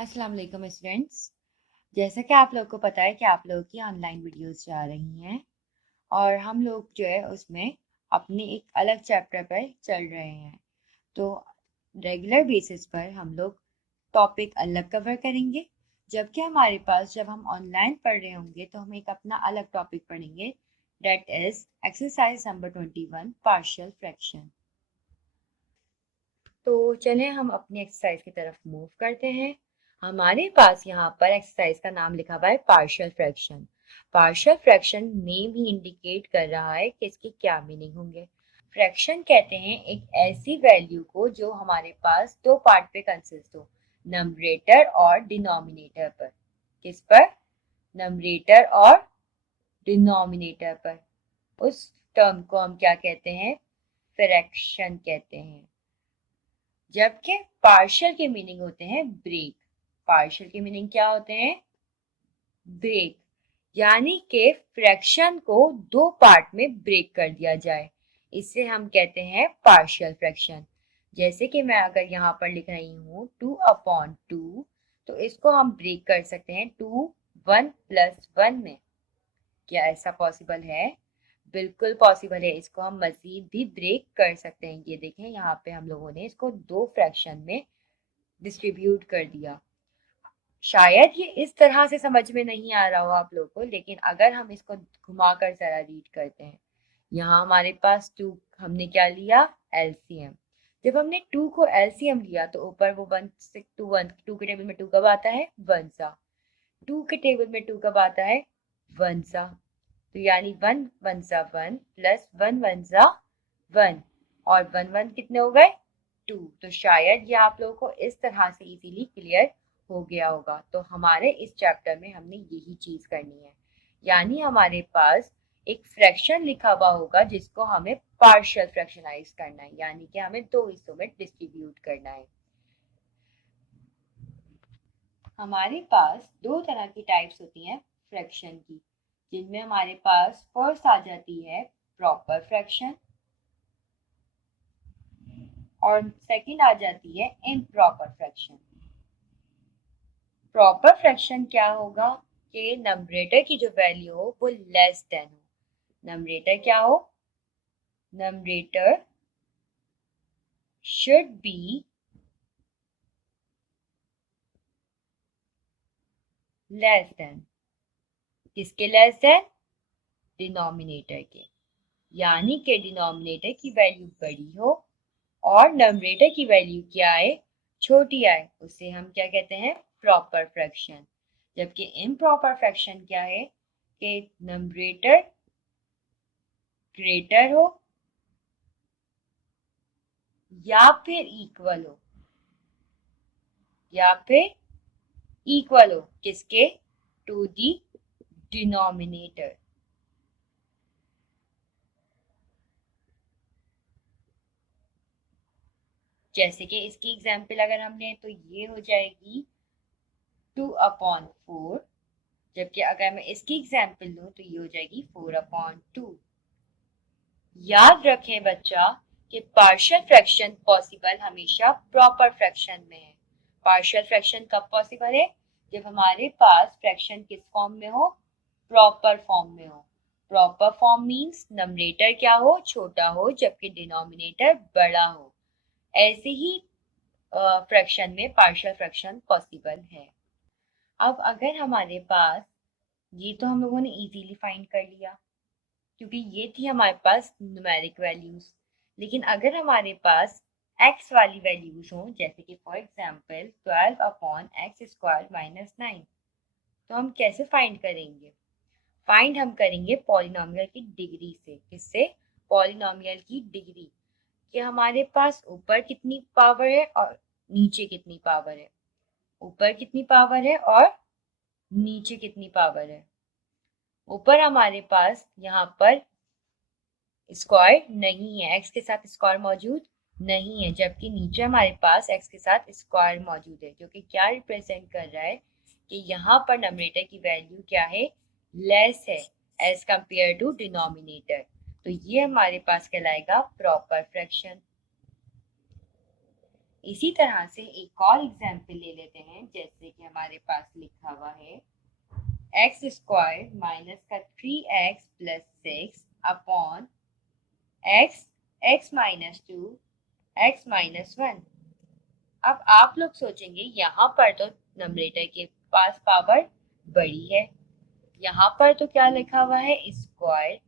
अस्सलाम वालेकुम स्टूडेंट्स। जैसा कि आप लोग को पता है कि आप लोग की ऑनलाइन वीडियोस जा रही हैं और हम लोग जो है उसमें अपने एक अलग चैप्टर पर चल रहे हैं। तो रेगुलर बेसिस पर हम लोग टॉपिक अलग कवर करेंगे, जबकि हमारे पास जब हम ऑनलाइन पढ़ रहे होंगे तो हम एक अपना अलग टॉपिक पढ़ेंगे, that is exercise number 21 partial fraction. तो चलें हम अपनी एक्सरसाइज की तरफ मूव करते हैं। हमारे पास यहाँ पर एक्सरसाइज का नाम लिखा हुआ है partial fraction. Partial fraction name ही इंडिकेट कर रहा है कि इसके क्या मीनिंग होंगे। फ्रैक्शन कहते हैं एक ऐसी वैल्यू को जो हमारे पास दो पार्ट पे कंसिस्ट हो, नंबरेटर और डिनोमिनेटर पर। किस पर? नंबरेटर और डिनोमिनेटर पर। उस टर्म को हम क्या कहते हैं? फ्रैक्शन कहते हैं। जबकि पार्शियल के मीनिंग होते हैं ब्रेक। पार्शियल के मीनिंग क्या होते हैं? ब्रेक, यानी कि फ्रैक्शन को दो पार्ट में ब्रेक कर दिया जाए, इसे हम कहते हैं पार्शियल फ्रैक्शन। जैसे कि मैं अगर यहाँ पर लिख रही हूँ 2/2, तो इसको हम ब्रेक कर सकते हैं 2 1 + 1 में। क्या ऐसा पॉसिबल है? बिल्कुल पॉसिबल है। इसको हम मजीद भी ब्रेक कर सकते हैं। ये देखें, यहाँ पे हम लोगों ने इसको दो फ्रैक्शन में डिस्ट्रीब्यूट कर दिया। शायद ये इस तरह से समझ में नहीं आ रहा हो आप लोगों को, लेकिन अगर हम इसको घुमाकर जरा रीड करते हैं, यहाँ हमारे पास 2 हमने क्या लिया? एलसीएम। जब हमने 2 को एलसीएम लिया तो ऊपर वो 1 से 2 1 2 के टेबल में 2 कब आता है? 1 सा। 2 के टेबल में 2 कब आता है? 1 सा। तो यानी 1 1 सा 1 प्लस 1 1 सा 1 और 1 1 कितने हो गए? 2। तो शायद ये आप लोगों को इस तरह से इजीली क्लियर हो गया होगा। तो हमारे इस चैप्टर में हमने यही चीज करनी है, यानी हमारे पास एक फ्रैक्शन लिखा हुआ होगा जिसको हमें पार्शियल फ्रैक्शनाइज करना है, यानी कि हमें दो हिस्सों में डिस्ट्रीब्यूट करना है। हमारे पास दो तरह की टाइप्स होती हैं फ्रैक्शन की, जिनमें हमारे पास फर्स्ट आ जाती है प्रॉपर फ्रैक्शन और सेकंड आ जाती है इम्प्रॉपर फ्रैक्शन। प्रॉपर फ्रैक्शन क्या होगा कि नंबरेटर की जो वैल्यू हो वो लेस देन हो। नंबरेटर क्या हो? Numerator should be less than. किसके लेस देन? डिनोमिनेटर के। यानी कि डिनोमिनेटर की वैल्यू बड़ी हो और नंबरेटर की वैल्यू क्या आए? छोटी आए, उसे हम क्या कहते हैं? Proper fraction. जबकि इम्प्रॉपर फ्रैक्शन क्या है कि नंबरेटर ग्रेटर हो या फिर इक्वल हो, या फिर इक्वल हो किसके? To the denominator. जैसे कि इसकी एग्जाम्पल अगर हम लें तो ये हो जाएगी 2/4, जबकि अगर मैं इसकी एग्जाम्पल लूं तो ये हो जाएगी 4/2। याद रखें बच्चा कि पार्शियल फ्रैक्शन पॉसिबल हमेशा प्रॉपर फ्रैक्शन में है। पार्शियल फ्रैक्शन कब पॉसिबल है? जब हमारे पास फ्रैक्शन किस फॉर्म में हो? प्रॉपर फॉर्म में हो। प्रॉपर फॉर्म मींस नंबरेटर क्या हो? छोटा हो, जबकि डिनोमिनेटर बड़ा हो। ऐसे ही फ्रैक्शन में पार्शियल फ्रैक्शन पॉसिबल है। अब अगर हमारे पास, ये तो हम लोगों ने इजीली फाइंड कर लिया क्योंकि ये थी हमारे पास न्यूमेरिक वैल्यूज। लेकिन अगर हमारे पास x वाली वैल्यूज हों, जैसे कि फॉर एग्जांपल 12/x² - 9, तो हम कैसे फाइंड करेंगे? फाइंड हम करेंगे पॉलिनोमियल की डिग्री से। किससे? पॉलिनोमियल की डिग्री, कि हमारे पास ऊपर कितनी पावर है और नीचे कितनी पावर है। ऊपर कितनी पावर है और नीचे कितनी पावर है। ऊपर हमारे पास यहाँ पर स्क्वायर नहीं है, एक्स के साथ स्क्वायर मौजूद नहीं है, जबकि नीचे हमारे पास एक्स के साथ स्क्वायर मौजूद है, जो कि क्या रिप्रेजेंट कर रहा है कि यहाँ पर नंबरेटर की वैल्यू क्या है? लेस है एज कंपेयर टू डिनोमिनेटर। तो ये हमारे पास कहलाएगा प्रॉपर फ्रैक्शन। इसी तरह से एक और एग्जाम्पल ले लेते हैं, जैसे कि हमारे पास लिखा हुआ है एक्स स्क्वायर माइनस का 3x plus 6 upon x x minus 2 x minus 1। अब आप लोग सोचेंगे यहाँ पर तो नंबरेटर के पास पावर बड़ी है, यहाँ पर तो क्या लिखा हुआ है स्क्वायर,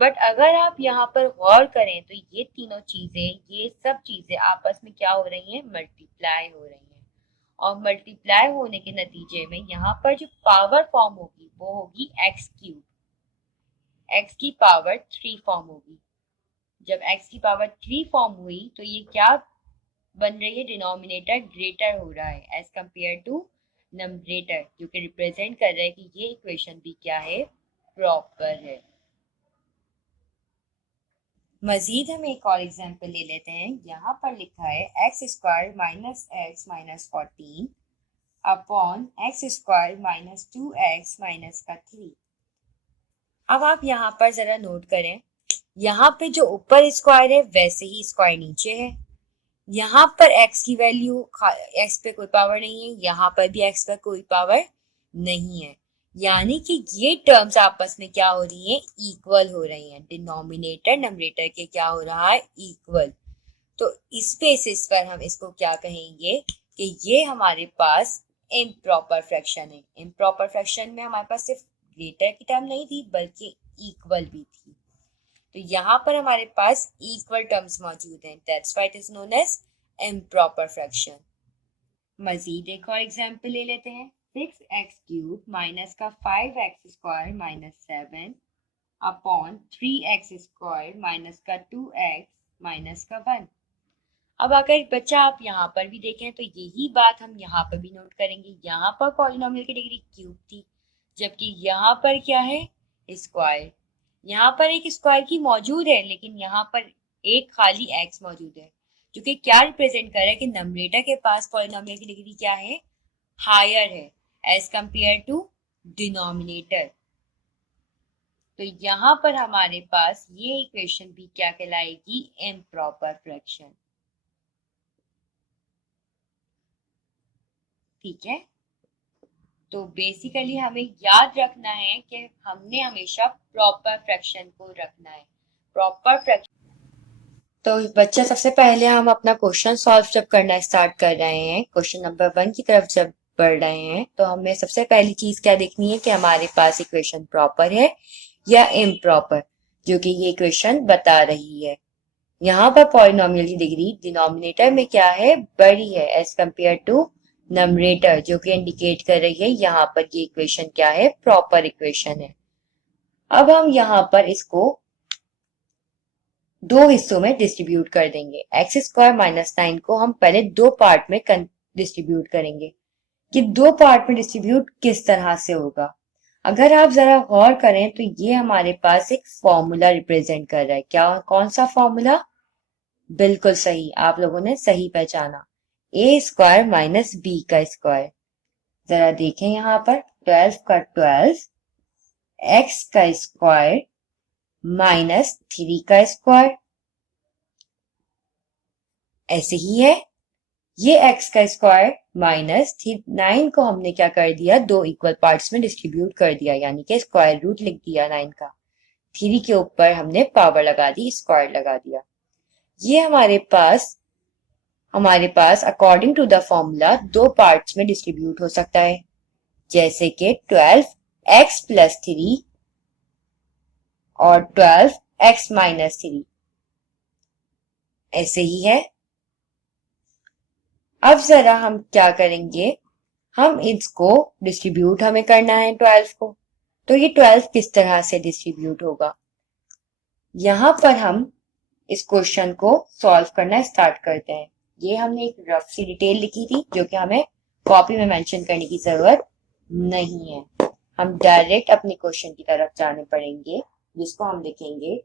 बट अगर आप यहाँ पर गौर करें तो ये तीनों चीजें, ये सब चीजें आपस में क्या हो रही हैं, मल्टीप्लाई हो रही हैं। और मल्टीप्लाई होने के नतीजे में यहाँ पर जो पावर फॉर्म होगी वो होगी एक्स क्यूब, एक्स की पावर 3 फॉर्म होगी। जब एक्स की पावर 3 फॉर्म हुई तो ये क्या बन रही है, डिनोमिनेटर ग्रेटर हो रहा है एज कंपेयर टू नंबरेटर, जो कि रिप्रेजेंट कर रहा है कि ये इक्वेशन भी क्या है, प्रॉपर है। मजीद हम एक और एग्जाम्पल ले लेते हैं। यहाँ पर लिखा है x square minus x minus 14 upon x square minus 2x minus का 3। अब आप यहाँ पर जरा नोट करें, यहाँ पे जो ऊपर स्क्वायर है वैसे ही स्क्वायर नीचे है। यहाँ पर x की वैल्यू x पे कोई पावर नहीं है, यहाँ पर भी x पर कोई पावर नहीं है, यानी कि ये टर्म्स आपस में क्या हो रही हैं, इक्वल हो रही हैं। डिनोमिनेटर नंबरेटर के क्या हो रहा है, इक्वल। तो इस बेसिस पर हम इसको क्या कहेंगे कि ये हमारे पास इम्प्रॉपर फ्रैक्शन है। इम्प्रॉपर फ्रैक्शन में हमारे पास सिर्फ ग्रेटर की टर्म नहीं थी बल्कि इक्वल भी थी। तो यहाँ पर हमारे पास इक्वल टर्म्स मौजूद हैं, that's why it is known as improper fraction. मजीद एक और एग्जांपल ले लेते हैं। 6x क्यूब माइनस का 5x square minus 7 upon 3x square minus का 2x माइनस का 1। अब अगर बच्चा आप यहाँ पर भी देखें तो यही बात हम यहाँ पर भी नोट करेंगे। यहाँ पर पॉलिनोमियल की डिग्री क्यूब थी, जबकि यहाँ पर क्या है, स्क्वायर। यहाँ पर एक स्क्वायर की मौजूद है लेकिन यहाँ पर एक खाली x मौजूद है, जो कि क्या रिप्रेजेंट कर रहा है कि नंबरेटर के पास पॉलिनोमियल की डिग्री क्या है, हायर है एज कंपेयर टू डिनोमिनेटर। तो यहाँ पर हमारे पास ये इक्वेशन भी क्या कहलाएगी, इम्प्रॉपर फ्रैक्शन। ठीक है, तो बेसिकली हमें याद रखना है कि हमने हमेशा प्रॉपर फ्रैक्शन को रखना है, प्रॉपर फ्रैक्शन। तो बच्चा सबसे पहले हम अपना क्वेश्चन सॉल्व जब करना स्टार्ट कर रहे हैं, क्वेश्चन नंबर 1 की तरफ जब बढ़ रहे हैं, तो हमें सबसे पहली चीज क्या देखनी है कि हमारे पास इक्वेशन प्रॉपर है या इम्प्रॉपर, जो कि ये इक्वेशन बता रही है। यहाँ पर पॉलिनोमियल की डिग्री डिनोमिनेटर में क्या है, बड़ी है एज कंपेयर टू नंबरेटर, जो कि इंडिकेट कर रही है यहाँ पर ये इक्वेशन क्या है, प्रॉपर इक्वेशन है। अब हम यहाँ पर इसको दो हिस्सों में डिस्ट्रीब्यूट कर देंगे। एक्स स्क्वायर माइनस 9 को हम पहले दो पार्ट में डिस्ट्रीब्यूट करेंगे। कि दो पार्ट में डिस्ट्रीब्यूट किस तरह से होगा, अगर आप जरा गौर करें तो ये हमारे पास एक फॉर्मूला रिप्रेजेंट कर रहा है। क्या, कौन सा फॉर्मूला, बिल्कुल सही, आप लोगों ने सही पहचाना, ए स्क्वायर माइनस बी का स्क्वायर। जरा देखें यहाँ पर 12 का 12 एक्स का स्क्वायर माइनस 3 का स्क्वायर, ऐसे ही है। ये x का स्क्वायर माइनस 9 को हमने क्या कर दिया, दो इक्वल पार्ट्स में डिस्ट्रीब्यूट कर दिया, यानी कि स्क्वायर रूट लिख दिया 9 का। 3 के ऊपर हमने पावर लगा दी, स्क्वायर लगा दिया। ये हमारे पास अकॉर्डिंग टू द फॉर्मूला दो पार्ट्स में डिस्ट्रीब्यूट हो सकता है, जैसे कि 12x प्लस 3 और 12x माइनस 3, ऐसे ही है। अब जरा हम क्या करेंगे, हम इसको डिस्ट्रीब्यूट हमें करना है 12 को, तो ये 12 किस तरह से डिस्ट्रीब्यूट होगा, यहाँ पर हम इस क्वेश्चन को सॉल्व करना स्टार्ट करते हैं। ये हमने एक रफ सी डिटेल लिखी थी जो कि हमें कॉपी में मेंशन करने की जरूरत नहीं है। हम डायरेक्ट अपने क्वेश्चन की तरफ जाने पड़ेंगे, जिसको हम लिखेंगे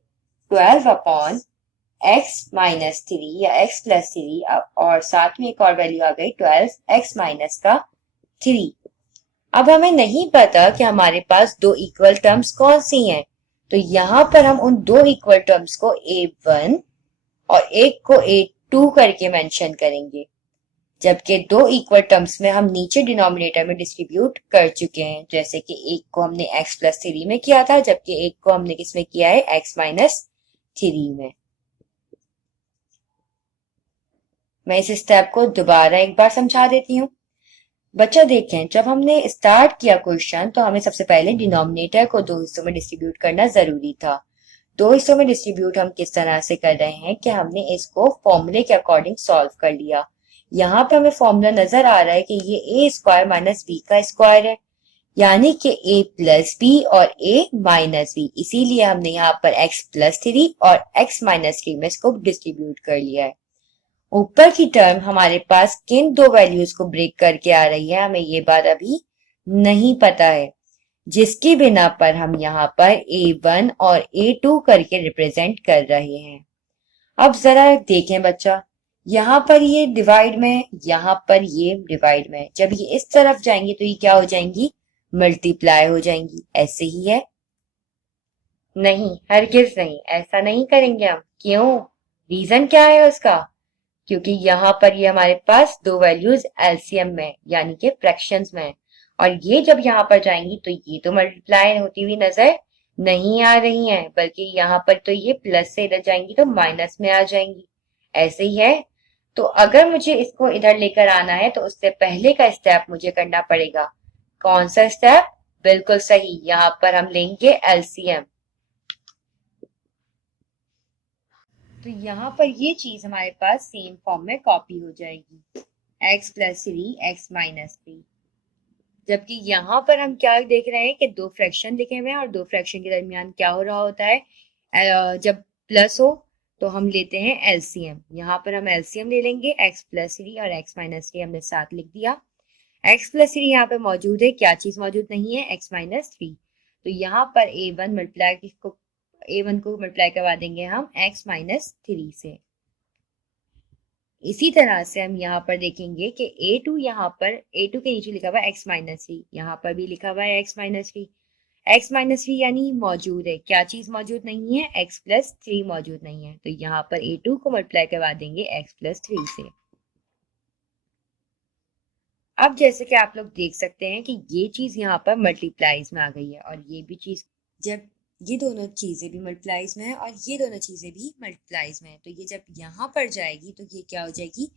12 अपॉन x माइनस 3 या x प्लस 3 और साथ में एक और वैल्यू आ गई 12x माइनस का 3। अब हमें नहीं पता कि हमारे पास दो इक्वल टर्म्स कौन सी हैं, तो यहाँ पर हम उन दो इक्वल टर्म्स को a1 और एक को a2 2 करके मेंशन करेंगे, जबकि दो इक्वल टर्म्स में हम नीचे डिनोमिनेटर में डिस्ट्रीब्यूट कर चुके हैं। जैसे कि एक को हमने x प्लस 3 में किया था, जबकि एक को हमने किस में किया है, x माइनस 3 में। मैं इस स्टेप को दोबारा एक बार समझा देती हूँ। बच्चा देखें, जब हमने स्टार्ट किया क्वेश्चन तो हमें सबसे पहले डिनोमिनेटर को दो हिस्सों में डिस्ट्रीब्यूट करना जरूरी था। दो हिस्सों में डिस्ट्रीब्यूट हम किस तरह से कर रहे हैं कि हमने इसको फॉर्मूले के अकॉर्डिंग सॉल्व कर लिया। यहाँ पे हमें फॉर्मूला नजर आ रहा है कि ये ए स्क्वायर माइनस बी का स्क्वायर है, यानी कि ए प्लस बी और ए माइनस बी, इसीलिए हमने यहाँ पर एक्स प्लस 3 और एक्स माइनस 3 में इसको डिस्ट्रीब्यूट कर लिया है। ऊपर की टर्म हमारे पास किन दो वैल्यूज को ब्रेक करके आ रही है, हमें ये बात अभी नहीं पता है, जिसकी बिना पर हम यहाँ पर A1 और A2 करके रिप्रेजेंट कर रहे हैं। अब जरा देखें बच्चा, यहाँ पर ये डिवाइड में, यहाँ पर ये डिवाइड में, जब ये इस तरफ जाएंगी तो ये क्या हो जाएंगी, मल्टीप्लाई हो जाएंगी। ऐसे ही है? नहीं, हरगिज नहीं, ऐसा नहीं करेंगे हम। क्यों? रीजन क्या है उसका? क्योंकि यहाँ पर ये हमारे पास दो वैल्यूज एलसीएम में यानी कि फ्रैक्शंस में है, और ये जब यहाँ पर जाएंगी तो ये तो मल्टीप्लाई होती हुई नजर नहीं आ रही हैं, बल्कि यहाँ पर तो ये प्लस से इधर जाएंगी तो माइनस में आ जाएंगी। ऐसे ही है? तो अगर मुझे इसको इधर लेकर आना है तो उससे पहले का स्टेप मुझे करना पड़ेगा। कौन सा स्टेप? बिल्कुल सही, यहाँ पर हम लेंगे एलसीएम। तो यहाँ पर ये चीज हमारे पास सेम फॉर्म में कॉपी हो जाएगी, x प्लस 3 x माइनस 3। जबकि यहाँ पर हम क्या देख रहे हैं कि दो फ्रैक्शन लिखे हुए हैं और दो फ्रैक्शन के दरमियान क्या हो रहा होता है, जब प्लस हो तो हम लेते हैं एलसीएम। यहाँ पर हम एलसीएम ले लेंगे, x प्लस 3 और x माइनस 3 हमने साथ लिख दिया। x प्लस 3 यहाँ पे मौजूद है, क्या चीज मौजूद नहीं है, x माइनस 3। तो यहाँ पर A1 को मल्टीप्लाई करवा देंगे हम x माइनस 3 से। इसी तरह से हम यहाँ पर देखेंगे कि A2 यहाँ पर A2 के नीचे लिखा हुआ है x माइनस 3, यहाँ पर भी लिखा हुआ है x माइनस 3। x माइनस 3 यानी मौजूद है, क्या चीज मौजूद नहीं है, x प्लस 3 मौजूद नहीं है। तो यहाँ पर A2 को मल्टीप्लाई करवा देंगे x प्लस 3 से। अब जैसे कि आप लोग देख सकते हैं कि ये चीज यहाँ पर मल्टीप्लाइज में आ गई है, और ये भी चीज, जब ये दोनों चीजें भी मल्टीप्लाइज में है और ये दोनों चीजें भी मल्टीप्लाइज में है, तो ये जब यहाँ पर जाएगी तो ये क्या हो जाएगी,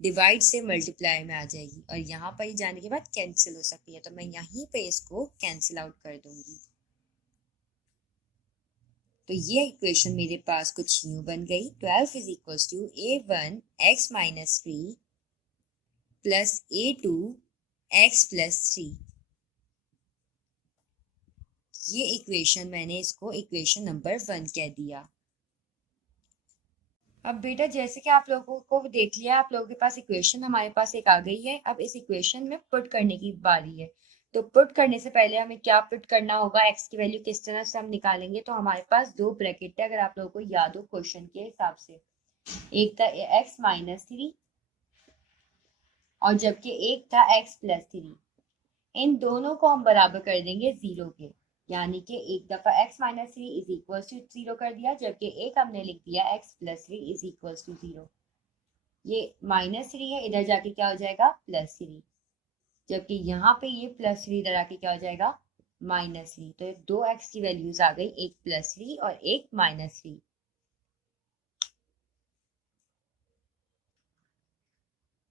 डिवाइड से मल्टीप्लाई में आ जाएगी, और यहाँ पर ये जाने के बाद कैंसिल हो सकती है। तो मैं यहीं पे इसको कैंसिल आउट कर दूंगी। तो ये इक्वेशन मेरे पास कुछ यूं बन गई, 12 is equals to A1 x minus 3 plus A2 x plus 3। ये इक्वेशन मैंने इसको इक्वेशन नंबर 1 कह दिया। अब बेटा जैसे कि आप लोगों को देख लिया, आप लोगों के पास इक्वेशन हमारे पास एक आ गई है। अब इस इक्वेशन में पुट करने की बारी है। तो पुट करने से पहले हमें क्या पुट करना होगा, x की वैल्यू किस तरह से हम निकालेंगे। तो हमारे पास दो ब्रैकेट है, अगर आप लोगों को याद हो क्वेश्चन के हिसाब से, एक था x माइनस 3 और जबकि एक था x प्लस 3। इन दोनों को हम बराबर कर देंगे जीरो के, यानी कि एक दफा x minus 3 is equal to zero कर दिया, जबकि एक हमने लिख दिया x plus 3 is equal to zero. ये माइनस 3 है, इधर जाके क्या हो जाएगा, प्लस 3, जबकि यहाँ पे ये प्लस 3 इधर आके क्या हो जाएगा, माइनस 3। तो दो x की वैल्यूज आ गई, एक प्लस 3 और एक माइनस 3।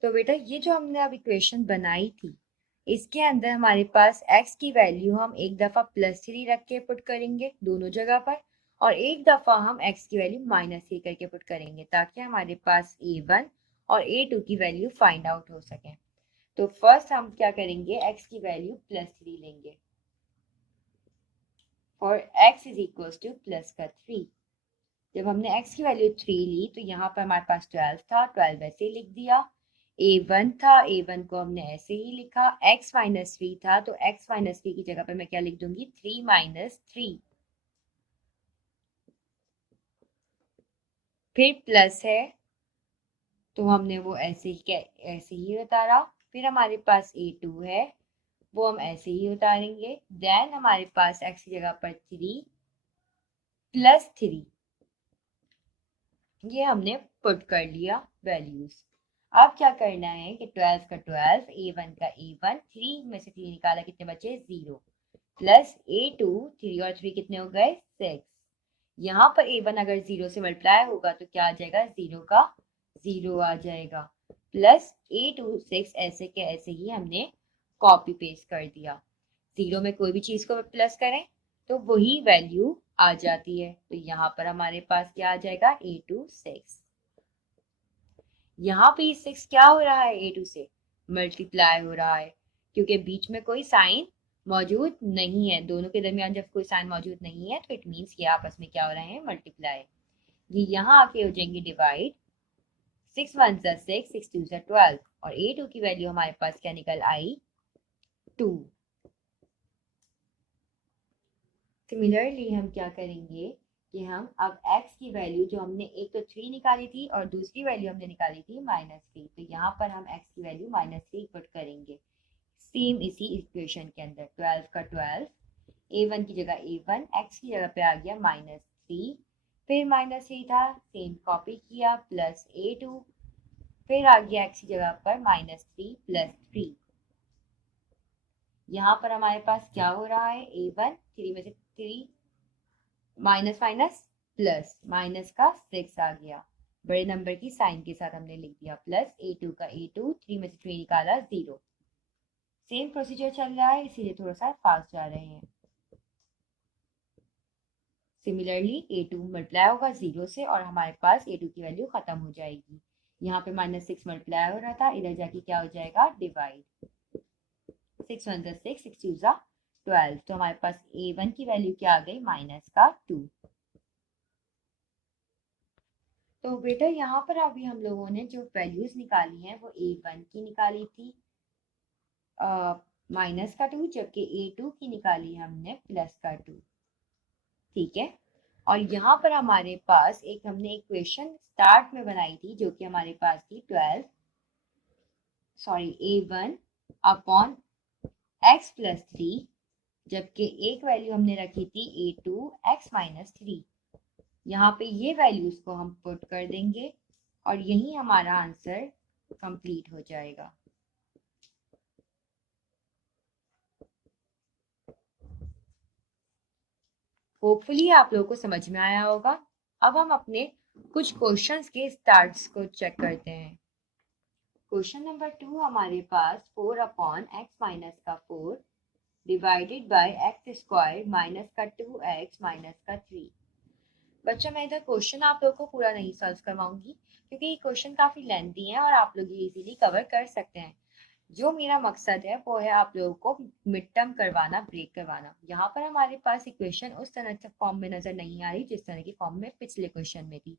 तो बेटा ये जो हमने अब इक्वेशन बनाई थी, इसके अंदर हमारे पास x की वैल्यू हम एक दफा प्लस 3 रख के पुट करेंगे दोनों जगह पर, और एक दफा हम x की वैल्यू माइनस 3 करके पुट करेंगे, ताकि हमारे पास A1 और A2 की वैल्यू फाइंड आउट हो सके। तो फर्स्ट हम क्या करेंगे, x की वैल्यू प्लस 3 लेंगे और x is equal two plus का 3। जब हमने x की वैल्यू 3 ली तो यहाँ पर हमारे पास 12 था, 12 ऐसे लिख दिया। A1 था, A1 को हमने ऐसे ही लिखा। x माइनस 3 था, तो x माइनस 3 की जगह पर मैं क्या लिख दूंगी, 3 माइनस 3। फिर प्लस है तो हमने वो ऐसे ही उतारा। फिर हमारे पास A2 है, वो हम ऐसे ही उतारेंगे। देन हमारे पास x की जगह पर 3 प्लस 3। ये हमने पुट कर लिया वैल्यूज। अब क्या करना है कि 12 का 12, A1 का A1, 3 में से 3 निकाला, कितने बचे 0, प्लस A2, 3 और 3 कितने हो गए 6। यहाँ पर A1 अगर 0 से मल्टीप्लाई होगा तो क्या आ जाएगा, 0 का 0 आ जाएगा, प्लस A2 6, ऐसे के ऐसे ही हमने कॉपी पेस्ट कर दिया। 0 में कोई भी चीज को प्लस करें तो वही वैल्यू आ जाती है। तो यहाँ पर हमारे पास क्या आ जाएगा, A2 6। यहाँ पे 6 क्या हो रहा है, A2 से मल्टीप्लाई हो रहा है, क्योंकि बीच में कोई साइन मौजूद नहीं है। दोनों के दरमियान जब कोई साइन मौजूद नहीं है तो इट मीन्स ये आपस में क्या हो रहे हैं, मल्टीप्लाई। ये यहाँ आके हो जाएंगे डिवाइड, 6 1 जा 6, 6 2 जा 12, और A2 की वैल्यू हमारे पास क्या निकल आई, 2। सिमिलरली हम क्या करेंगे कि हम अब x की वैल्यू जो हमने एक तो 3 निकाली थी और दूसरी वैल्यू हमने निकाली थी -3, तो यहाँ पर हम x की वैल्यू -3 पुट करेंगे सेम इसी इक्वेशन के अंदर। 12 का 12, A1 की जगह A1, x की जगह पे आ गया -3, फिर -3 था, सेम कॉपी किया, प्लस A2, फिर आ गया x की जगह पर -3 प्लस 3। यहाँ पर हमारे पास क्या हो रहा है, A1 3 में से 3 माइनस माइनस प्लस, माइनस का 6 आ गया, बड़े नंबर की साइन के साथ हमने लिख दिया, प्लस A2 का A2, 3 में से 3 निकाला 0। सेम प्रोसीजर चल रहा है, इसीलिए थोड़ा सा फास्ट जा रहे हैं। सिमिलरली A2 मल्टीप्लाई होगा 0 से और हमारे पास A2 की वैल्यू खत्म हो जाएगी। यहाँ पे -6 मल्टीप्लाई हो रहा था, इधर जाके क्या हो जाएगा, डिवाइड, 6 1 जा 6, 6 2 जा 12, तो हमारे पास A1 की वैल्यू क्या आ गई, -2। तो बेटा यहाँ पर अभी हम लोगों ने जो वैल्यूज निकाली हैं वो A1 की निकाली थी -2, जबकि A2 की निकाली हमने +2। ठीक है, और यहाँ पर हमारे पास एक हमने इक्वेशन स्टार्ट में बनाई थी जो कि हमारे पास थी A1 अपॉन x प्लस 3, जबकि एक वैल्यू हमने रखी थी A2 x -3। यहाँ पे ये वैल्यूज को हम पुट कर देंगे और यही हमारा आंसर कंप्लीट हो जाएगा। होपफुली आप लोगों को समझ में आया होगा। अब हम अपने कुछ क्वेश्चंस के स्टार्ट्स को चेक करते हैं। क्वेश्चन नंबर 2 हमारे पास 4 अपॉन x माइनस का 4 divided by x square minus का 2x माइनस का 3। बच्चा मैं इधर क्वेश्चन आप लोगों को पूरा नहीं सॉल्व करवाऊंगी क्योंकि ये क्वेश्चन काफी लेंथी है और आप लोग ये इजीली कवर कर सकते हैं। जो मेरा मकसद है वो है आप लोगों को मिड टर्म करवाना, ब्रेक करवाना। यहाँ पर हमारे पास इक्वेशन उस तरह से फॉर्म में नजर नहीं आ रही जिस तरह की फॉर्म में पिछले क्वेश्चन में थी।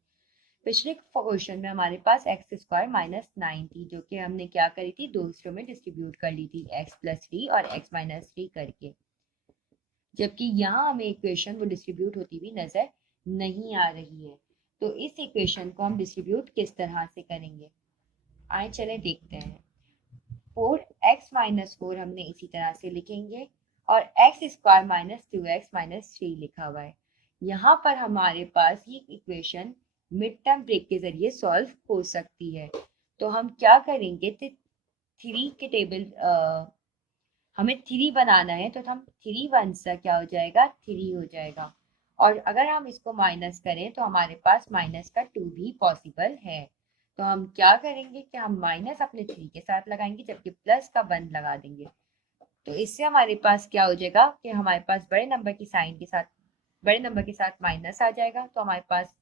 पिछले क्वेश्चन में हमारे पास एक्स स्क्वायर -9 थी जो कि हमने क्या करी थी, दो हिस्सों में डिस्ट्रीब्यूट कर ली थी, x प्लस 3 और x माइनस 3 करके, जबकि यहाँ हमें इक्वेशन वो डिस्ट्रीब्यूट होती हुई नजर नहीं आ रही है। तो इस इक्वेशन को हम डिस्ट्रीब्यूट किस तरह से करेंगे, आए चले देखते हैं। 4x माइनस 4 हमने इसी तरह से लिखेंगे और एक्स स्क्वायर -2x माइनस 3 लिखा हुआ है। यहाँ पर हमारे पास ये इक्वेशन मिड टर्म ब्रेक के जरिए सॉल्व हो सकती है। तो हम क्या करेंगे, तो 3 के टेबल हमें 3 बनाना है तो हम 3 वन सा क्या हो जाएगा, 3 हो जाएगा, और अगर हम इसको माइनस करें तो हमारे पास माइनस का 2 भी पॉसिबल है। तो हम क्या करेंगे कि हम माइनस अपने 3 के साथ लगाएंगे जबकि प्लस का 1 लगा देंगे। तो इससे हमारे पास क्या हो जाएगा कि हमारे पास बड़े नंबर की साइन के साथ, बड़े नंबर के साथ माइनस आ जाएगा, तो हमारे पास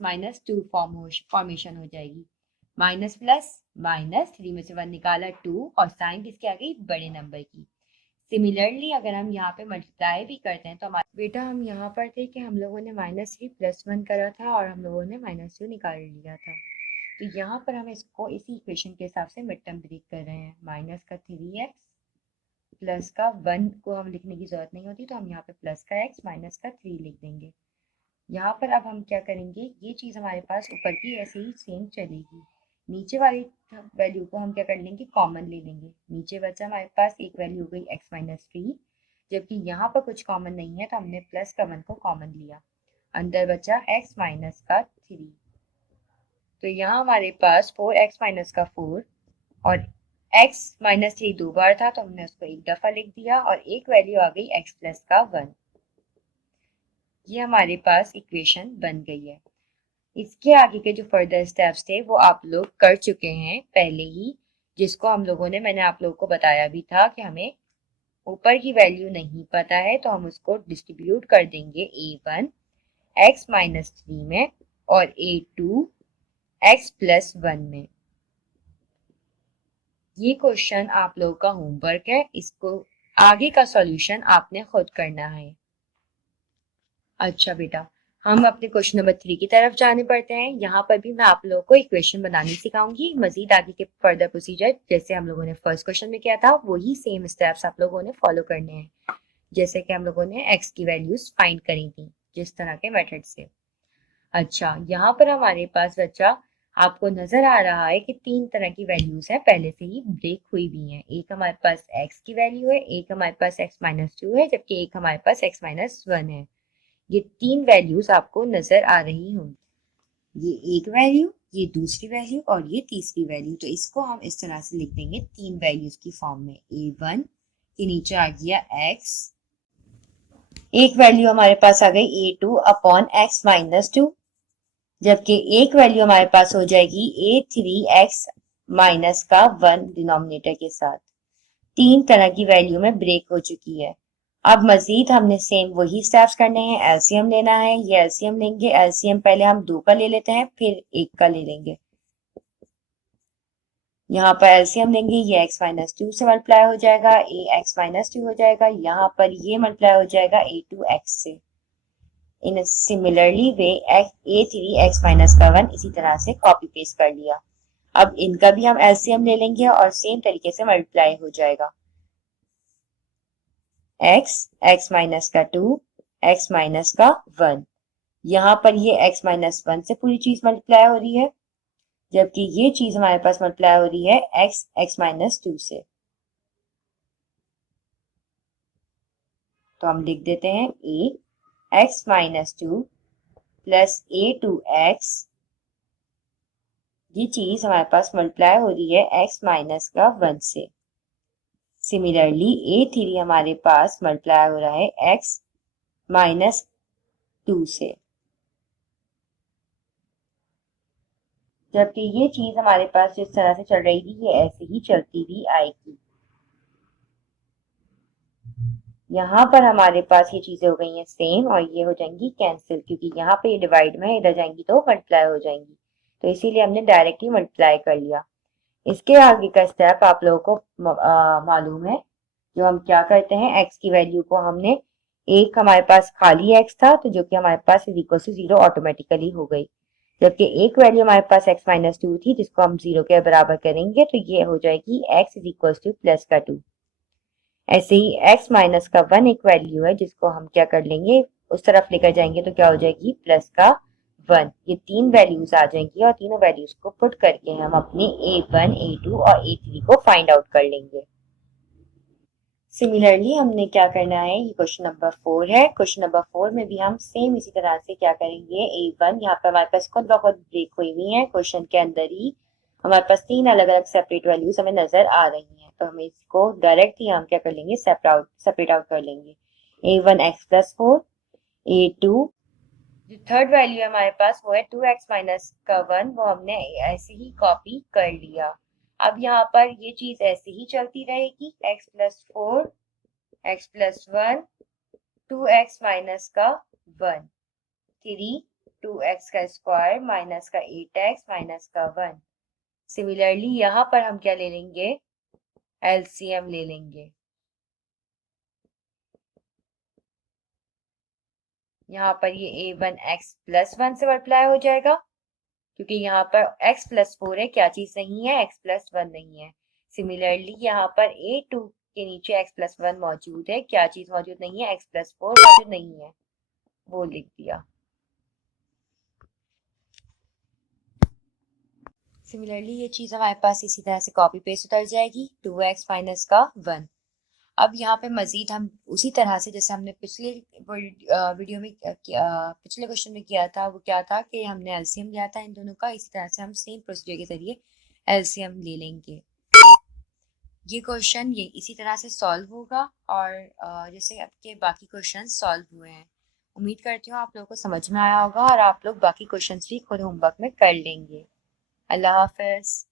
-2 फॉर्मेशन हो जाएगी। माइनस प्लस माइनस, 3 में से 1 निकाला 2, और साइन किसकी आ गई, बड़े नंबर की। सिमिलरली अगर हम यहाँ पे मल्टीप्लाई भी करते हैं तो हमारे बेटा हम यहाँ पर थे कि हम लोगों ने -3 + 1 करा था और हम लोगों ने -2 निकाल लिया था। तो यहाँ पर हम इसको इसी इक्वेशन के हिसाब से मिड टर्म ब्रेक कर रहे हैं। माइनस का 3x प्लस का 1 को हम लिखने की जरूरत नहीं होती, तो हम यहाँ पे प्लस का x माइनस का 3 लिख देंगे। यहाँ पर अब हम क्या करेंगे, ये चीज़ हमारे पास ऊपर की ऐसे ही सेम चलेगी। नीचे वाली वैल्यू को हम क्या कर लेंगे, कॉमन ले लेंगे। नीचे बचा हमारे पास एक वैल्यू हो गई x -3, जबकि यहाँ पर कुछ कॉमन नहीं है तो हमने प्लस का 1 को कॉमन लिया। अंदर बचा x माइनस का 3। तो यहाँ हमारे पास 4x माइनस का 4 और x माइनस 3 दो बार था तो हमने उसको एक दफा लिख दिया और एक वैल्यू आ गई x प्लस का 1। ये हमारे पास इक्वेशन बन गई है। इसके आगे के जो फर्दर स्टेप्स थे वो आप लोग कर चुके हैं पहले ही, जिसको हम लोगों ने, मैंने आप लोगों को बताया भी था कि हमें ऊपर की वैल्यू नहीं पता है तो हम उसको डिस्ट्रीब्यूट कर देंगे a1 x माइनस 3 में और a2 x प्लस 1 में। ये क्वेश्चन आप लोगों का होमवर्क है, इसको आगे का सॉल्यूशन आपने खुद करना है। अच्छा बेटा, हम अपने क्वेश्चन नंबर 3 की तरफ जाने पड़ते हैं। यहाँ पर भी मैं आप लोगों को इक्वेशन बनानी सिखाऊंगी। मजीद आगे के फर्दर प्रोसीजर जैसे हम लोगों ने फर्स्ट क्वेश्चन में किया था वही सेम स्टेप्स आप लोगों ने फॉलो करने हैं, जैसे कि हम लोगों ने x की वैल्यूज फाइंड करी थी जिस तरह के मेथड से। अच्छा, यहाँ पर हमारे पास बच्चा आपको नजर आ रहा है कि 3 तरह की वैल्यूज है, पहले से ही ब्रेक हुई भी हैं। एक हमारे पास x की वैल्यू है, एक हमारे पास x माइनस 2 है, जबकि एक हमारे पास x माइनस 1 है। ये 3 वैल्यूज आपको नजर आ रही होंगी। ये एक वैल्यू, ये दूसरी वैल्यू और ये तीसरी वैल्यू। तो इसको हम इस तरह से लिख देंगे 3 वैल्यूज की फॉर्म में। a1 के नीचे आ गया x, एक वैल्यू हमारे पास आ गई a2 अपॉन x माइनस 2, जबकि एक वैल्यू हमारे पास हो जाएगी a3x माइनस का 1 डिनोमिनेटर के साथ। 3 तरह की वैल्यू में ब्रेक हो चुकी है। अब मजीद हमने सेम वही स्टेप्स करने हैं, एलसीएम लेना है। ये एलसीएम लेंगे, एलसीएम पहले हम 2 का ले लेते हैं फिर 1 का ले लेंगे। यहाँ पर एलसीएम लेंगे, ये x माइनस 2 से मल्टीप्लाई हो जाएगा, a x माइनस 2 हो जाएगा, यहाँ पर ये मल्टीप्लाई हो जाएगा a2x से। इन सिमिलरली वे a3x माइनस का 1 इसी तरह से कॉपी पेस्ट कर लिया। अब इनका भी हम एलसीएम ले लेंगे और सेम तरीके से मल्टीप्लाई हो जाएगा। x माइनस का 2, x माइनस का 1। यहाँ पर ये x माइनस 1 से पूरी चीज मल्टीप्लाई हो रही है, जबकि ये चीज हमारे पास मल्टीप्लाई हो रही है x माइनस 2 से। तो हम लिख देते हैं x माइनस 2 प्लस a2x, ये चीज हमारे पास मल्टीप्लाई हो रही है x माइनस का 1 से। सिमिलरली a3 हमारे पास मल्टीप्लाई हो रहा है x माइनस 2 से, जबकि ये चीज हमारे पास जिस तरह से चल रही थी ये ऐसे ही चलती भी आएगी। यहाँ पर हमारे पास ये चीजें हो गई हैं सेम और ये हो जाएंगी कैंसिल, क्योंकि यहाँ पे ये डिवाइड में इधर जाएंगी तो मल्टीप्लाई हो जाएंगी, तो इसीलिए हमने डायरेक्ट ही मल्टीप्लाई कर लिया। इसके आगे का स्टेप आप लोगों को मालूम है, जो हम क्या करते हैं, x की वैल्यू को हमने, एक हमारे पास खाली x था तो जो कि हमारे पास इज इक्वल टू 0 ऑटोमेटिकली हो गई, जबकि एक वैल्यू हमारे पास x माइनस 2 थी जिसको हम 0 के बराबर करेंगे तो ये हो जाएगी x is equal two plus का 2। ऐसे ही x माइनस का 1 एक वैल्यू है जिसको हम क्या कर लेंगे, उस तरफ लेकर जाएंगे तो क्या हो जाएगी प्लस का 1। ये 3 वैल्यूज आ जाएंगी और तीनों वैल्यूज को पुट करके हम अपने a1 a2 और a3 को फाइंड आउट कर लेंगे। सिमिलरली हमने क्या करना है, ये क्वेश्चन नंबर 4 है। क्वेश्चन नंबर 4 में भी हम सेम इसी तरह से क्या करेंगे, a1 यहाँ पर हमारे पास खुद ब खुद ब्रेक हुई हुई है, क्वेश्चन के अंदर ही हमारे पास 3 अलग अलग सेपरेट वैल्यूज हमें नजर आ रही हैं, तो हम इसको डायरेक्ट ही हम क्या कर लेंगे, सेपरेट आउट कर लेंगे। a1 x प्लस 4, a2 जो थर्ड वैल्यू है हमारे पास वो है 2x माइनस का 1, वो हमने ऐसे ही कॉपी कर लिया। अब यहाँ पर ये चीज ऐसे ही चलती रहेगी, x plus 4, x plus 1, 2x minus का 1, 3, 2x का स्क्वायर माइनस का 8x माइनस का 1। सिमिलरली यहाँ पर हम क्या ले लेंगे, एलसीएम ले लेंगे। यहाँ पर ये a1 x प्लस 1 से मल्टीप्लाई हो जाएगा, क्योंकि यहाँ पर x प्लस 4 है, क्या चीज नहीं है, x प्लस 1 नहीं है। सिमिलरली यहाँ पर a2 के नीचे x प्लस 1 मौजूद है, क्या चीज मौजूद नहीं है, x प्लस 4 मौजूद नहीं है, वो लिख दिया। सिमिलरली ये चीज हमारे पास इसी तरह से कॉपी पेस्ट उतर जाएगी, 2x माइनस का 1। अब यहाँ पे मजीद हम उसी तरह से जैसे हमने पिछले वीडियो में पिछले क्वेश्चन में किया था, वो क्या था कि हमने एलसीएम लिया था इन दोनों का, इसी तरह से हम सेम प्रोसीजर के जरिए एलसीएम ले लेंगे। ये क्वेश्चन ये इसी तरह से सॉल्व होगा और जैसे आपके बाकी क्वेश्चन सॉल्व हुए हैं। उम्मीद करती हूँ आप लोगों को समझ में आया होगा और आप लोग बाकी क्वेश्चंस भी खुद होमवर्क में कर लेंगे। अल्लाह हाफिज।